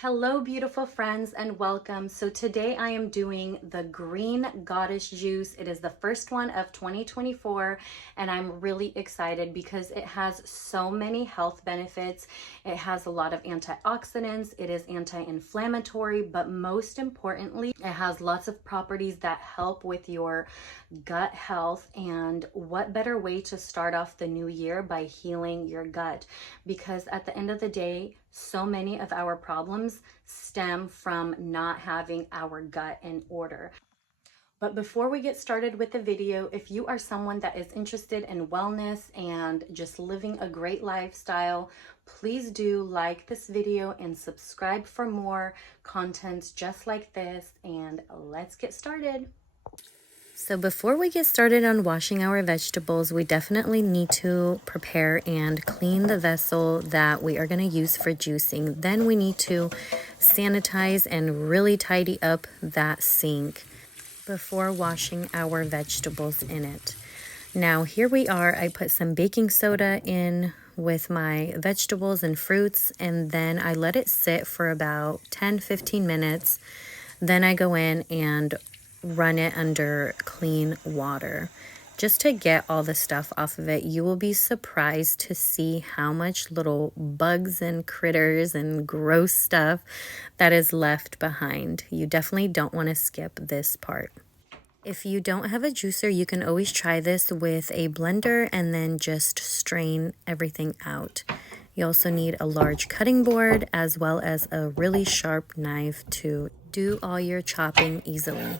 Hello, beautiful friends, and welcome. So today I am doing the Green Goddess Juice. It is the first one of 2024, and I'm really excited because it has so many health benefits. It has a lot of antioxidants, it is anti-inflammatory, but most importantly, it has lots of properties that help with your gut health. And what better way to start off the new year by healing your gut? Because at the end of the day, so many of our problems stem from not having our gut in order. But before we get started with the video, if you are someone that is interested in wellness and just living a great lifestyle, please do like this video and subscribe for more content just like this. And let's get started. So before we get started on washing our vegetables, we definitely need to prepare and clean the vessel that we are going to use for juicing. Then we need to sanitize and really tidy up that sink before washing our vegetables in it. Now here we are. I put some baking soda in with my vegetables and fruits, and then I let it sit for about 10-15 minutes. Then I go in and run it under clean water just to get all the stuff off of it. You will be surprised to see how much little bugs and critters and gross stuff that is left behind. You definitely don't want to skip this part. If you don't have a juicer, you can always try this with a blender and then just strain everything out. You also need a large cutting board as well as a really sharp knife to do all your chopping easily.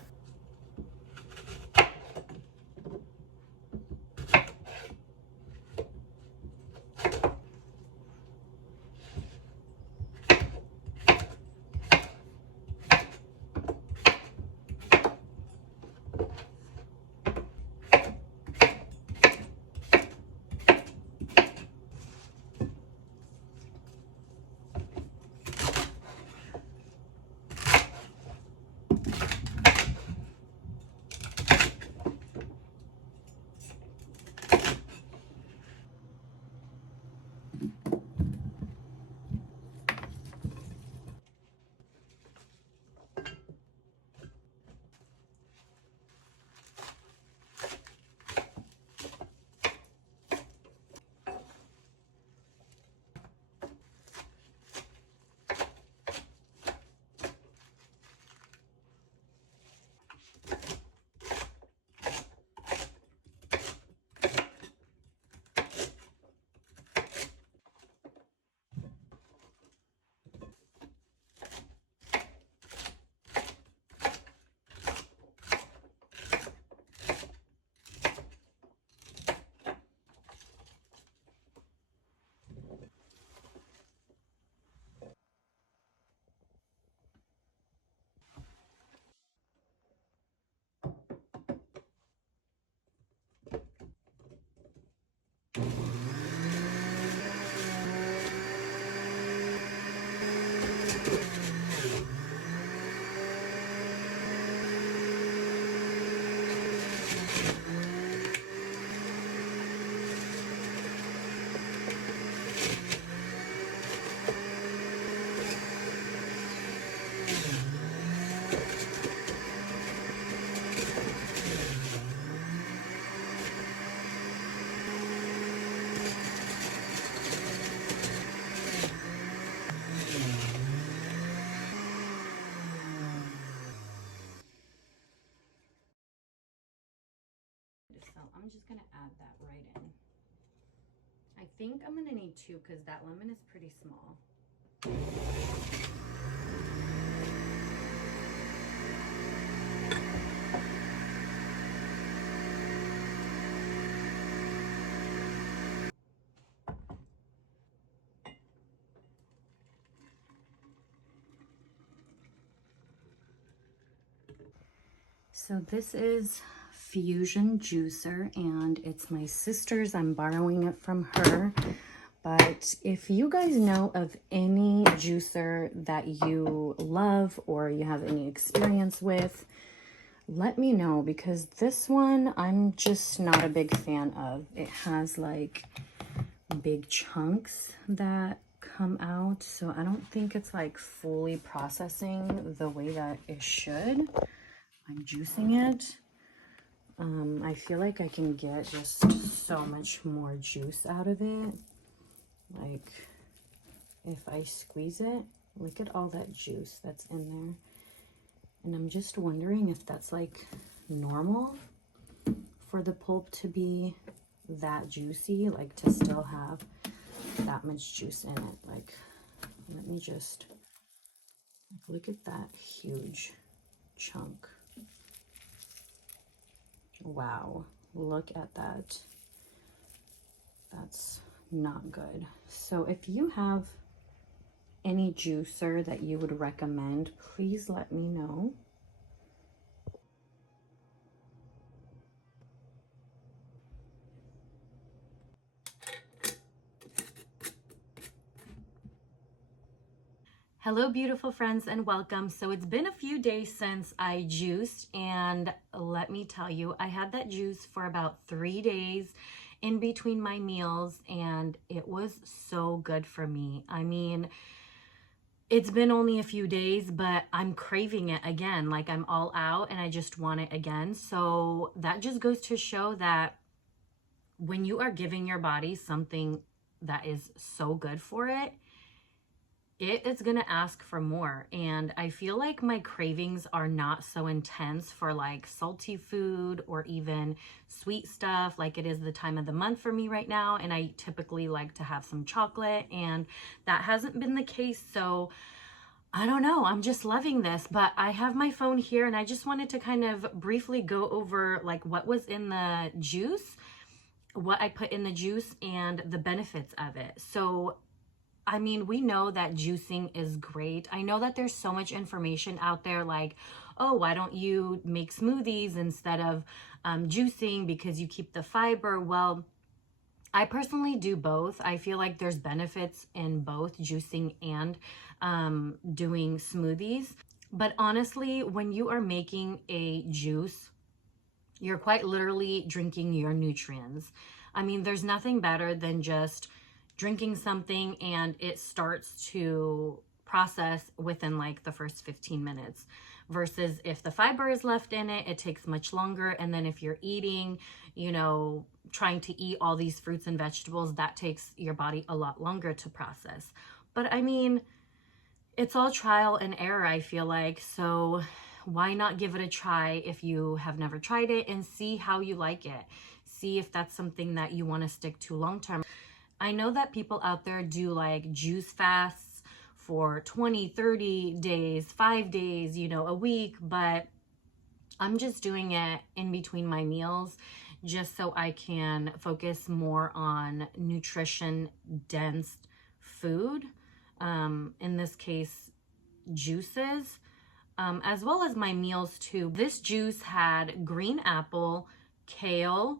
So I'm just going to add that right in. I think I'm going to need two because that lemon is pretty small. So this is Fusion Juicer, and it's my sister's. I'm borrowing it from her. But if you guys know of any juicer that you love or you have any experience with, let me know, because this one I'm just not a big fan of. It has like big chunks that come out, so I don't think it's like fully processing the way that it should. I'm juicing it. I feel like I can get just so much more juice out of it. Like if I squeeze it, look at all that juice that's in there. And I'm just wondering if that's like normal for the pulp to be that juicy, like to still have that much juice in it. Like, let me just, like, look at that huge chunk. Wow, look at that. That's not good. So if you have any juicer that you would recommend, please let me know. Hello, beautiful friends, and welcome. So it's been a few days since I juiced, and let me tell you, I had that juice for about 3 days in between my meals, and it was so good for me. I mean, it's been only a few days, but I'm craving it again. Like, I'm all out and I just want it again. So that just goes to show that when you are giving your body something that is so good for it, it is going to ask for more. And I feel like my cravings are not so intense for like salty food or even sweet stuff, like it is the time of the month for me right now. And I typically like to have some chocolate, and that hasn't been the case. So I don't know, I'm just loving this. But I have my phone here, and I just wanted to kind of briefly go over like what was in the juice, what I put in the juice, and the benefits of it. So I mean, we know that juicing is great. I know that there's so much information out there like, oh, why don't you make smoothies instead of juicing because you keep the fiber? Well, I personally do both. I feel like there's benefits in both juicing and doing smoothies. But honestly, when you are making a juice, you're quite literally drinking your nutrients. I mean, there's nothing better than just drinking something and it starts to process within like the first 15 minutes versus if the fiber is left in it, it takes much longer. And then if you're eating, you know, trying to eat all these fruits and vegetables, that takes your body a lot longer to process. But I mean, it's all trial and error, I feel like. So why not give it a try if you have never tried it and see how you like it? See if that's something that you want to stick to long term. I know that people out there do like juice fasts for 20, 30 days, 5 days, you know, a week, but I'm just doing it in between my meals just so I can focus more on nutrition dense food. In this case, juices, as well as my meals too. This juice had green apple, kale,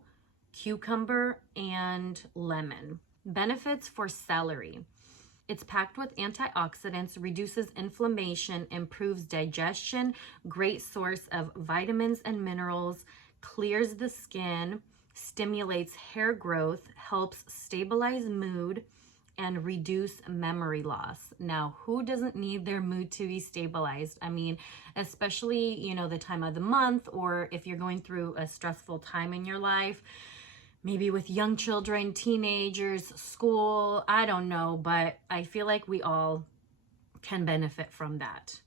cucumber, and lemon. Benefits for celery. It's packed with antioxidants, reduces inflammation, improves digestion, great source of vitamins and minerals, clears the skin, stimulates hair growth, helps stabilize mood, and reduce memory loss. Now, who doesn't need their mood to be stabilized? I mean, especially, you know, the time of the month, or if you're going through a stressful time in your life, maybe with young children, teenagers, school, I don't know, but I feel like we all can benefit from that.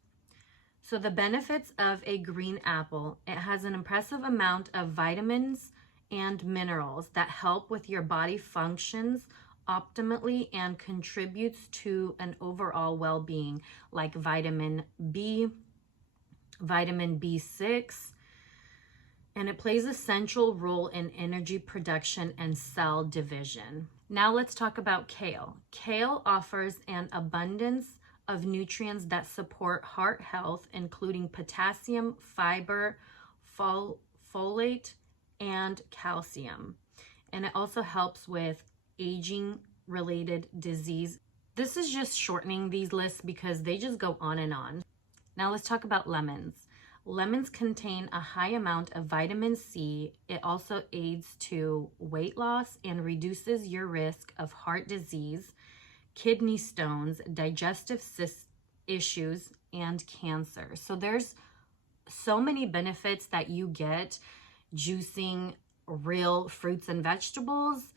So the benefits of a green apple: it has an impressive amount of vitamins and minerals that help with your body functions optimally and contributes to an overall well-being, like vitamin B, vitamin B6, and it plays a central role in energy production and cell division. Now let's talk about kale. Kale offers an abundance of nutrients that support heart health, including potassium, fiber, folate, and calcium. And it also helps with aging-related disease. This is just shortening these lists because they just go on and on. Now let's talk about lemons. Lemons contain a high amount of vitamin C. It also aids to weight loss and reduces your risk of heart disease, kidney stones, digestive issues, and cancer. So there's so many benefits that you get juicing real fruits and vegetables,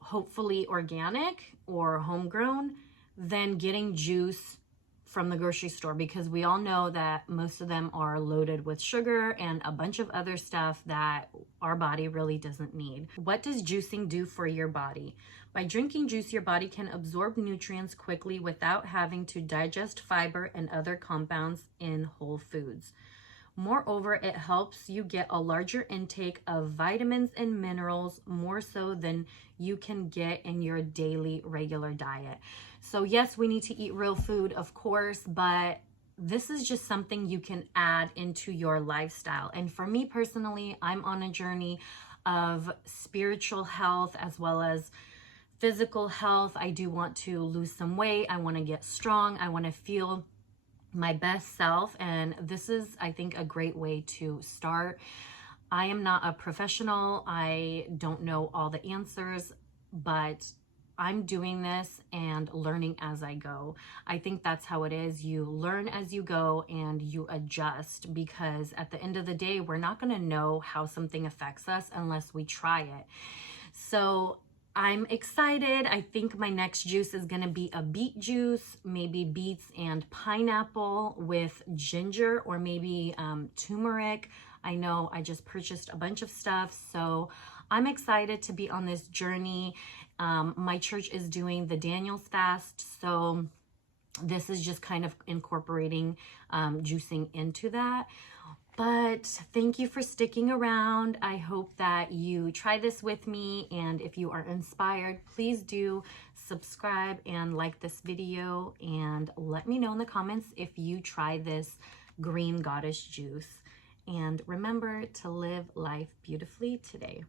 hopefully organic or homegrown, than getting juice from the grocery store, because we all know that most of them are loaded with sugar and a bunch of other stuff that our body really doesn't need. What does juicing do for your body? By drinking juice, your body can absorb nutrients quickly without having to digest fiber and other compounds in whole foods. Moreover, it helps you get a larger intake of vitamins and minerals, more so than you can get in your daily regular diet. So yes, we need to eat real food, of course, but this is just something you can add into your lifestyle. And for me personally, I'm on a journey of spiritual health as well as physical health. I do want to lose some weight. I want to get strong. I want to feel my best self, and this is, I think, a great way to start. I am not a professional. I don't know all the answers, but I'm doing this and learning as I go. I think that's how it is. You learn as you go and you adjust, because at the end of the day, we're not going to know how something affects us unless we try it. So I'm excited. I think my next juice is going to be a beet juice, maybe beets and pineapple with ginger, or maybe turmeric. I know I just purchased a bunch of stuff, so I'm excited to be on this journey. My church is doing the Daniel's fast, so this is just kind of incorporating juicing into that. But thank you for sticking around. I hope that you try this with me, and if you are inspired, please do subscribe and like this video, and let me know in the comments if you try this green goddess juice. And remember to live life beautifully today.